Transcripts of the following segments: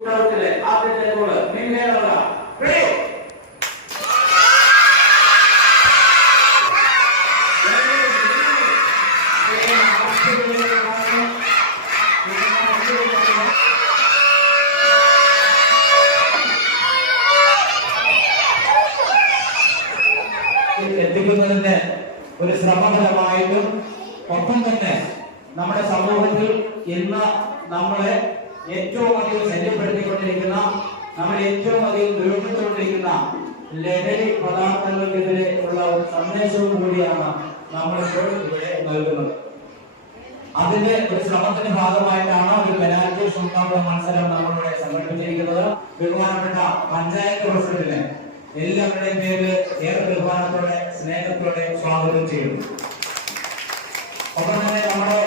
ആദ്യത്തെ ഗോൾ നിങ്ങളേതാ? എത്തിക്കുന്നതിന്റെ ഒരു ശ്രമഫലമായിട്ടും ഒപ്പം തന്നെ നമ്മുടെ സമൂഹത്തിൽ ഇന്ന് നമ്മളെ ഏറ്റവും അധികം ശല്യപ്പെടുത്തിക്കൊണ്ടിരിക്കുന്ന, നമ്മളെ ഏറ്റവും അധികം ദുരൂഹപ്പെട്ടുകൊണ്ടിരിക്കുന്ന ലഹരി പദാർത്ഥങ്ങൾക്കെതിരെ ഉള്ള ഒരു സന്ദേശവും കൂടിയാണ് നമ്മളിപ്പോൾ ഇവിടെ നൽകുന്നത്. അതിന്റെ ഒരു ശ്രമത്തിന്റെ ഭാഗമായിട്ടാണ് ഒരു പെനാൽറ്റി ഷൂട്ടൌട്ട് മത്സരം നമ്മളിവിടെ സംഘടിപ്പിച്ചിരിക്കുന്നത്. ബഹുമാനപ്പെട്ട പഞ്ചായത്ത് പ്രസിഡന്റിനെ എല്ലാവരുടെയും പേരിൽ ഏറെ ബഹുമാനത്തോടെ സ്നേഹത്തോടെ സ്വാഗതം ചെയ്യുന്നു. ഒപ്പം തന്നെ നമ്മുടെ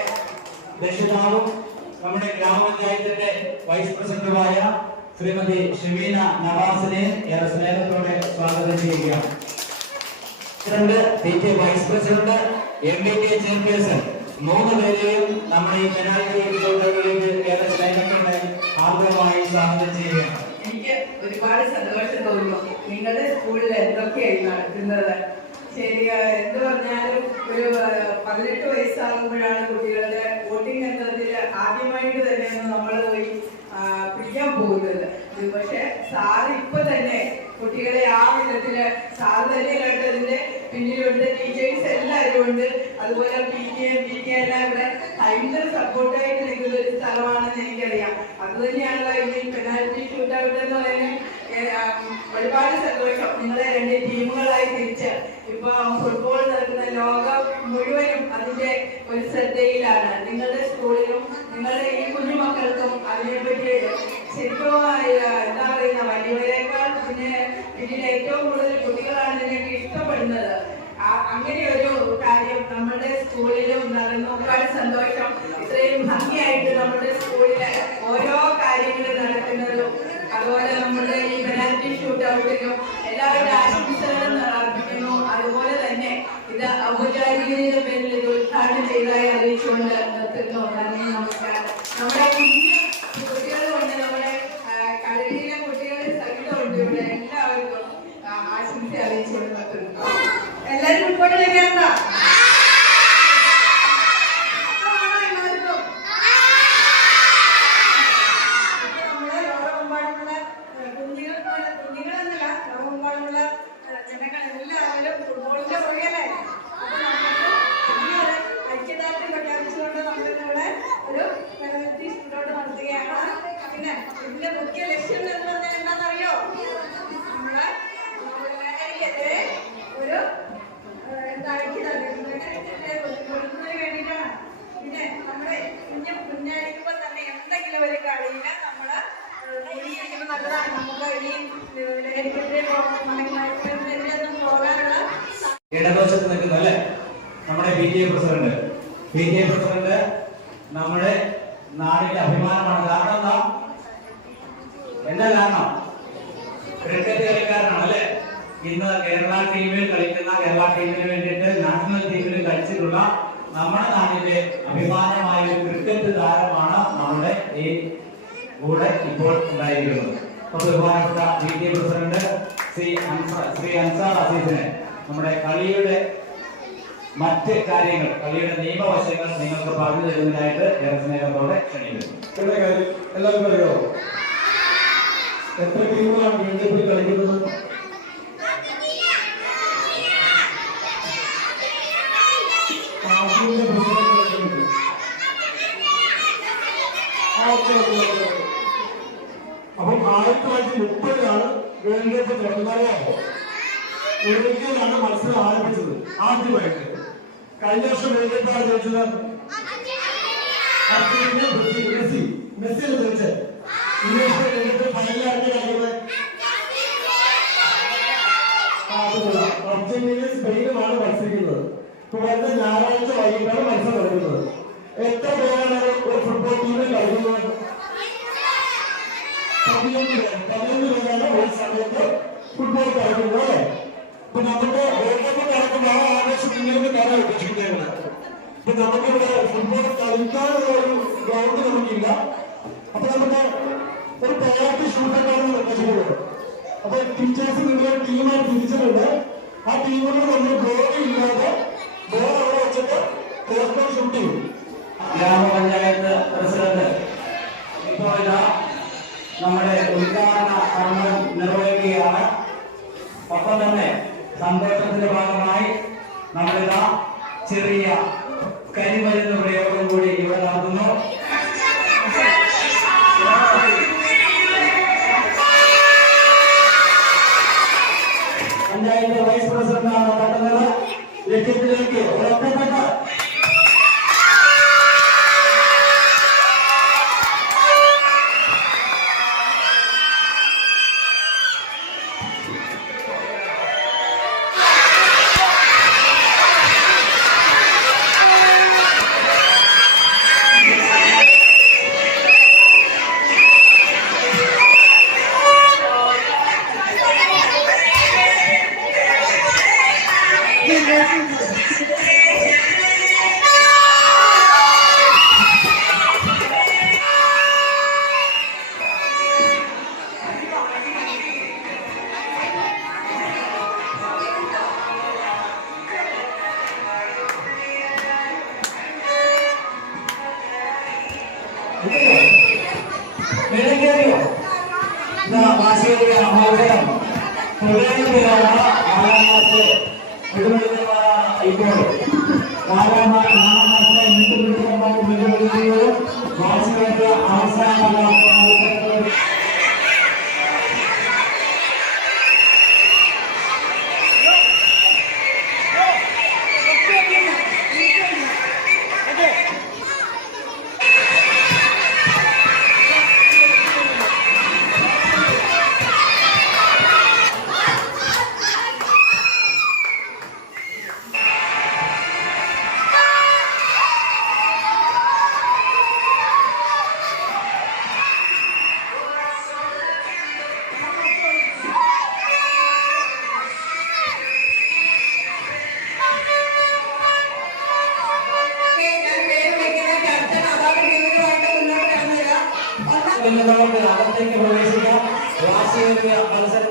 രക്ഷിതാവും നമ്മുടെ ഗ്രാമപഞ്ചായത്തിന്റെ വൈസ് പ്രസിഡന്റുമായ ശ്രീമതി ഷമീന നവാസിനെ ഏറെ സ്നേഹത്തോടെ സ്വാഗതം ചെയ്യുകയാണ്. വൈസ് പ്രസിഡന്റ്, MBK ചെയർപേഴ്സൺ, 3 പേരെയും നമ്മുടെ ഈ പെനാൽറ്റി ഷൂട്ടൌട്ടിലേക്ക് ഏറെ സ്നേഹത്തോടെ ആഗ്രഹമായി സ്വാഗതം ചെയ്യുകയാണ്. എനിക്ക് ഒരുപാട് സന്തോഷം തോന്നുന്നു. നിങ്ങളുടെ സ്കൂളിൽ എന്തൊക്കെയായി നടത്തുന്നത്. ശരി, എന്ത് പറഞ്ഞാലും ഒരു 18 വയസ്സാകുമ്പോഴാണ് കുട്ടികളുടെ വോട്ടിംഗ് യന്ത്രത്തിൽ ആദ്യമായിട്ട് തന്നെയാണ് നമ്മൾ പോയി പിടിക്കാൻ പോകുന്നത്. പക്ഷെ സാറ് ഇപ്പൊ തന്നെ കുട്ടികളെ ആ വിധത്തില് സാറ് തന്നെ കേട്ടതിന്റെ പിന്നിലുണ്ട്. ടീച്ചേഴ്സ് എല്ലാവരും ഉണ്ട്. അതുപോലെ PTA എല്ലാം ഇവിടെ ഭയങ്കര സപ്പോർട്ടായിട്ട് നിൽക്കുന്ന ഒരു സ്ഥലമാണെന്ന് എനിക്കറിയാം. അത് തന്നെയാണല്ലോ ഈ പെനാൽറ്റി ഷൂട്ടൌട്ട് എന്ന് പറയുന്നത്. ഒരുപാട് സന്തോഷം. നിങ്ങളെ 2 ടീമുകളായി തിരിച്ച് ഇപ്പൊ ഫുട്ബോൾ നടക്കുന്ന ലോകം മുഴുവനും അതിന്റെ ഒരു ശ്രദ്ധയിലാണ്. നിങ്ങളുടെ സ്കൂളിലും നിങ്ങളുടെ ഈ കുഞ്ഞുമക്കൾക്കും അതിനെപ്പറ്റി ശരിക്കും എന്താ പറയുന്ന വലിയവരെക്കാൾ ഇതിൽ ഏറ്റവും കൂടുതൽ കുട്ടികളാണ് ഇതിനൊക്കെ ഇഷ്ടപ്പെടുന്നത്. അങ്ങനെ ഒരു കാര്യം നമ്മുടെ സ്കൂളിലും നടന്നു. ഒരുപാട് സന്തോഷം. ഇത്രയും ഭംഗിയായിട്ട് നമ്മുടെ സ്കൂളിലെ ഓരോ കാര്യങ്ങളും നടക്കുന്നതും അതുപോലെ നമ്മുടെ ഈ പെനാൽറ്റി ഷൂട്ടൌട്ടിലും എല്ലാവരുടെ ആശംസകളും അർപ്പിക്കുന്നു. അതുപോലെ തന്നെ ഇത് ഔപചാരികതയുടെ പേരിൽ ഇത് ഉദ്ഘാടനം ചെയ്തതായി അറിയിച്ചുകൊണ്ട് നിർത്തുന്നു. നന്ദി, നമസ്കാരം. നമ്മുടെ കുഞ്ഞു കുട്ടികളുമുണ്ട്, നമ്മുടെ കളരിയിലെ കുട്ടികൾ സഹിതമുണ്ട്. ഇവിടെ എല്ലാവർക്കും ആശംസ അറിയിച്ചുകൊണ്ട് നിർത്തുന്നു. എല്ലാവരും ഉൾപ്പെടെ വരികയാ. പിന്നെ ഇതിന്റെ മുഖ്യ ലക്ഷ്യം എന്ന് പറഞ്ഞാൽ എന്താണെന്നറിയോ? നമ്മളെ ഒരു കൊടുക്കുന്നതിന് വേണ്ടിയിട്ടാണ്. പിന്നെ നമ്മുടെ കുഞ്ഞായിരിക്കുമ്പോ തന്നെ എന്തെങ്കിലും ഒരു കളിയില് നമ്മള് കുടിയിരിക്കുന്നത് നല്ലതാണ്. നമുക്ക് ഈ ലഹരിക്കെതിരെ പോകാനുള്ള ഇടതുവശത്ത് നിൽക്കുന്നു അല്ലെ നമ്മുടെ PTA പ്രസിഡന്റ് നമ്മുടെ നാടിന്റെ അഭിമാനമാണ്. കാരണം എന്താ കാരണം? ക്രിക്കറ്റ് കളിക്കാരനാണ് അല്ലെ. ഇന്ന് കേരള ടീമിൽ കളിക്കുന്ന, കേരള ടീമിന് വേണ്ടിയിട്ട് നാഷണൽ ടീമിൽ കളിച്ചിട്ടുള്ള നമ്മുടെ നാടിന്റെ അഭിമാനമായ ഒരു ക്രിക്കറ്റ് താരമാണ് നമ്മുടെ ഈ കൂടെ ഇപ്പോൾ ഉണ്ടായിരിക്കുന്നത്. ബഹുമാനപ്പെട്ട PTA പ്രസിഡന്റ് ശ്രീ അൻസാർ അസീസിനെ നമ്മുടെ കളിയുടെ മറ്റ് കാര്യങ്ങൾ, കളിയുടെ നിയമവശങ്ങൾ നിങ്ങൾക്ക് പറഞ്ഞു തരുന്നതിനായിട്ട് ഏറെ സ്നേഹത്തോടെ ക്ഷണിക്കുന്നു. എല്ലാവർക്കും അറിയോ എത്ര ടീമുകളാണ് വേൾഡ് കപ്പിൽ കളിക്കുന്നത്? അപ്പം 1930 വേൾഡ് കപ്പ് തുടങ്ങുന്നതോ ഉറുഗ്വേയിലാണ് മത്സരം ആരംഭിച്ചത് ആദ്യമായിട്ട്. കഴിഞ്ഞ വർഷം വേൾഡ് കപ്പ് ആരംഭിച്ചത് മെസ്സിയെ ജയിച്ച് ഫൈനലായിട്ട് കളിക്കുന്നത് അർജന്റീനയും സ്പെയിനുമാണ് മത്സരിക്കുന്നത്. തുടർന്ന് ഞായറാഴ്ച വൈകിട്ടാണ് മത്സരം നടക്കുന്നത്. എത്ര പേരാണ് ഒരു ഫുട്ബോൾ ടീമിൽ കളിക്കുന്നത്? 11 പേരാണ് ഒരു സമയത്ത് ഫുട്ബോൾ കളിക്കുന്നത്. ഇപ്പൊ നമുക്ക് വേൾഡ് കപ്പ് നടക്കുമ്പോൾ ആ ആവേശം ഇങ്ങനെ കാണാൻ ഉദ്ദേശിക്കുന്നതാണ്. ഇപ്പൊ നമുക്കിവിടെ ഫുട്ബോൾ കളിക്കാനുള്ള ഒരു ഗ്രൗണ്ട് നമുക്കില്ല. അപ്പൊ നമുക്ക് ഒരു പെനാൽറ്റി ഷൂട്ടൊക്കെയാണ് നിർദ്ദേശിക്കുന്നത്. അപ്പൊ ടീച്ചേഴ്സ് നിങ്ങളെ ടീമായി തിരിച്ചിട്ടുണ്ട്. ആ ടീമിൽ നമ്മൾ ഗോൾ ഇല്ലാതെ ഗോൾ അവിടെ വെച്ചിട്ട് പോസ്റ്റർ ഷൂട്ട് ചെയ്യും. ഗ്രാമപഞ്ചായത്ത് പ്രസിഡന്റ് ഇപ്പോൾ ഇതാ നമ്മുടെ ഉദ്ഘാടന കർമ്മം നിർവഹിക്കുകയാണ്. ഒപ്പം തന്നെ സന്തോഷത്തിന്റെ ഭാഗമായി നമ്മളിതാ ചെറിയ കരിമരുന്ന് പ്രയോഗം കൂടി ഇവിടെ നടത്തുന്നു. പഞ്ചായത്ത് വൈസ് പ്രസിഡന്റാണ് നടത്തുന്നത്. ലക്ഷ്യത്തിലേക്ക് ഉറപ്പപ്പെട്ട വാശിയേറിയ മത്സരം പ്രവേശിക്കുകയാണ്. 4ാം ക്ലാസ് വിടുപെടുന്നവരാണ് ഇപ്പോൾ 4ാം ക്ലാസ്സിലെ വിട്ടുപിടിച്ചവന്മാർക്ക് വിടുപെടുകയും വാശിയേറിയ അവസാന മത്സരത്തിൽ നമുക്ക് അകത്തേക്ക് പ്രവേശിക്കാം. വാശിയേറിയ മത്സരം